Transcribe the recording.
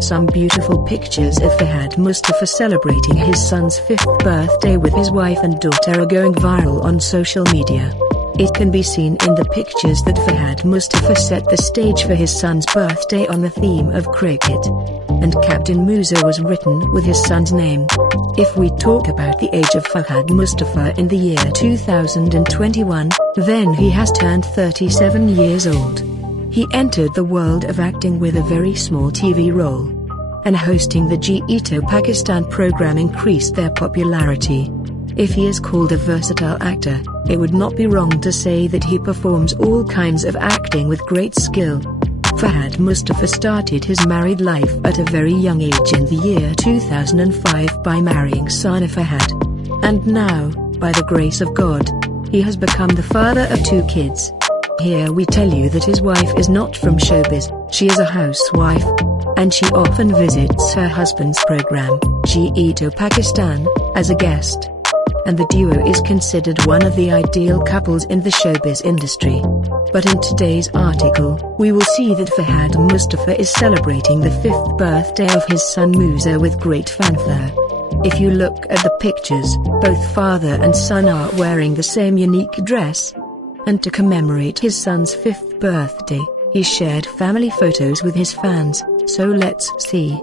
Some beautiful pictures of Fahad Mustafa celebrating his son's 5th birthday with his wife and daughter are going viral on social media. It can be seen in the pictures that Fahad Mustafa set the stage for his son's birthday on the theme of cricket, and Captain Moosa was written with his son's name. If we talk about the age of Fahad Mustafa in the year 2021, then he has turned 37 years old. He entered the world of acting with a very small TV role, and hosting the Jeeto Pakistan program increased their popularity. If he is called a versatile actor, it would not be wrong to say that he performs all kinds of acting with great skill. Fahad Mustafa started his married life at a very young age in the year 2005 by marrying Saalha Fahad. And now, by the grace of God, he has become the father of 2 kids. Here we tell you that his wife is not from showbiz, she is a housewife, and she often visits her husband's program, Jeeto Pakistan, as a guest. And the duo is considered one of the ideal couples in the showbiz industry. But in today's article, we will see that Fahad Mustafa is celebrating the 5th birthday of his son Moosa with great fanfare. If you look at the pictures, both father and son are wearing the same unique dress. And to commemorate his son's 5th birthday, he shared family photos with his fans, so let's see.